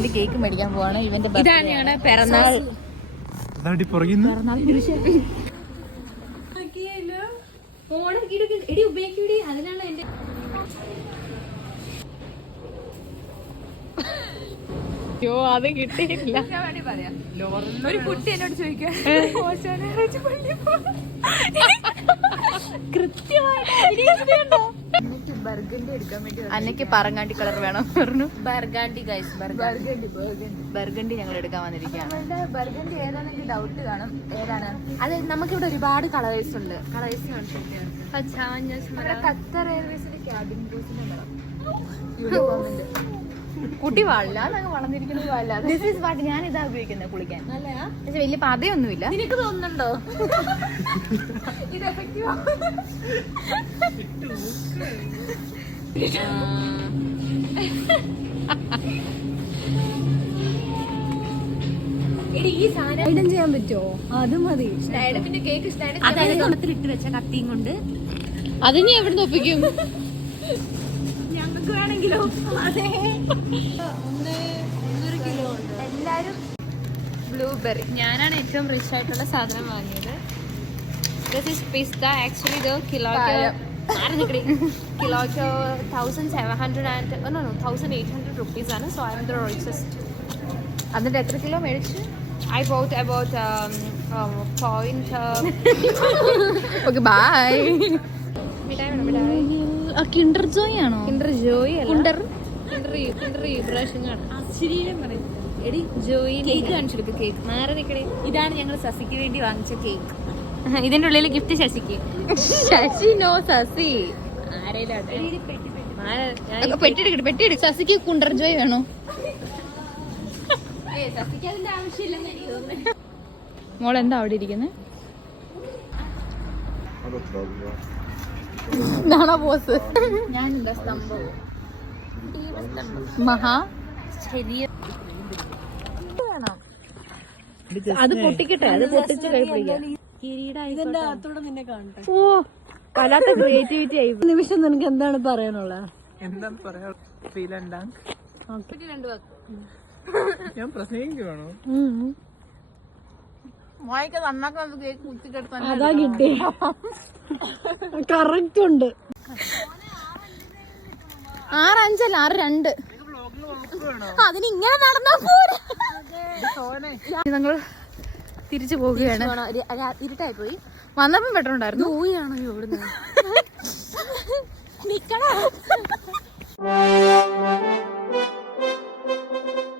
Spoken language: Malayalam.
വേണ്ടി കേക്ക് മേടിക്കാൻ പോവാണ്. ഇവന്റെ ഇതാണ് ഞങ്ങളുടെ പിറന്നാൾ. അതിനാണ് എന്റെ അത് കിട്ടിയില്ല. ഒരു കുട്ടി എന്നോട് ചോദിക്കാൻ അന്നയ്ക്ക് പറങ്ങാണ്ടി കളർ വേണം പറഞ്ഞു. ബർഗാണ്ടി ഗൈസ്, ബർഗണ്ടി ഞങ്ങൾ എടുക്കാൻ വന്നിരിക്കുകയാണ്. ബർഗണ്ടി ഏതാണെന്ന് ഡൗട്ട് കാണും. ഏതാണ് അത്? നമുക്കിവിടെ ഒരുപാട് കളേഴ്സ് ഉണ്ട്. കളേഴ്സ് പച്ച, മഞ്ഞ, ഖത്തർ എയർവേസിന്റെ ക്യാബിൻ ക്രൂസിന്റെ നിറം. കുട്ടി വളരാതെ വളർന്നിരിക്കുന്നത് പാട്ട്. ഞാൻ ഇതാ ഉപയോഗിക്കുന്നത് കുളിക്കാൻ. പക്ഷെ വലിയ പതയൊന്നുമില്ല. നിനക്ക് തോന്നുന്നുണ്ടോ ഇത് എഫക്റ്റീവ്? ഈ സാധനം ചെയ്യാൻ പറ്റുമോ? അത് മതി. പിന്നെ കേക്ക് ഇട്ട് വെച്ച കത്തിയും കൊണ്ട് അത് നീ എവിടെ നിന്ന് ഒപ്പിക്കും? ഞങ്ങൾക്ക് വേണമെങ്കിലോ? അതെ, 1.5 കിലോ ഉണ്ട്. എല്ലാരും ബ്ലൂബെറി. ഞാനാണ് ഏറ്റവും റിച്ച് ആയിട്ടുള്ള സാധനം വാങ്ങിയത്. This is pista. Actually the കിലോയ്ക്ക് 1700 and no 1800 rupees ആണ്. So I am the richest. അതിന്റെ എത്ര കിലോ മേടിച്ചു? I bought about point. Okay, bye. Kinder Joy ആണോ? കിൻഡർ ജോയ് അല്ല, കിൻഡർ ബ്രഷിംഗ് ആണ്. ആശ്ചര്യം പറയും. എടി ജോയി കേക്ക് കാണിച്ചെടുക്കും. കേക്ക് മാറി നിൽക്കണേ. ഇതാണ് ഞങ്ങൾ സസിക്ക് വേണ്ടി വാങ്ങിച്ച കേക്ക്. ഇതിന്റെ ഉള്ളിൽ ഗിഫ്റ്റ് ശശിക്ക്. ശശി നോ സസി. പെട്ടിയെടുക്കട്ടെ, പെട്ടിയെടുക്കും. ശശിക്ക് കുണ്ടർ ജോയ് വേണോ? സസിക്ക് അതിന്റെ ആവശ്യമില്ലെന്ന് എനിക്ക് തോന്നുന്നു. മോൾ എന്താ അവിടെ ഇരിക്കുന്നത്? ഇതാണോ ബോസ്? ഞാനെന്താ സംഭവം? മഹാ അത് പൊട്ടിക്കട്ടെ, അത് പൊട്ടിച്ച് കഴിപ്പിക്കാം. ഓ, വല്ലാത്ത ക്രിയേറ്റിവിറ്റി ആയി. നിമിഷം നിനക്ക് എന്താണ് പറയാനുള്ളത്? ഞാൻ പ്രസംഗിക്കുവാണോ? മോയ്ക്ക് നന്നാക്കാൻ കേക്ക് കുത്തിക്കെടുത്താൻ അതാ കിട്ടി. കറക്റ്റ് ഉണ്ട്. 6.5 അല്ല 6.2. അതിന് ഇങ്ങനെ നടന്നാ പോരാ. ഞങ്ങൾ തിരിച്ചു പോവുകയാണ്. ഇരുട്ടായി പോയി. വന്നപ്പം പെട്ടുണ്ടായിരുന്നു. പോയാണോ ഇവിടുന്ന്? നിക്കണം.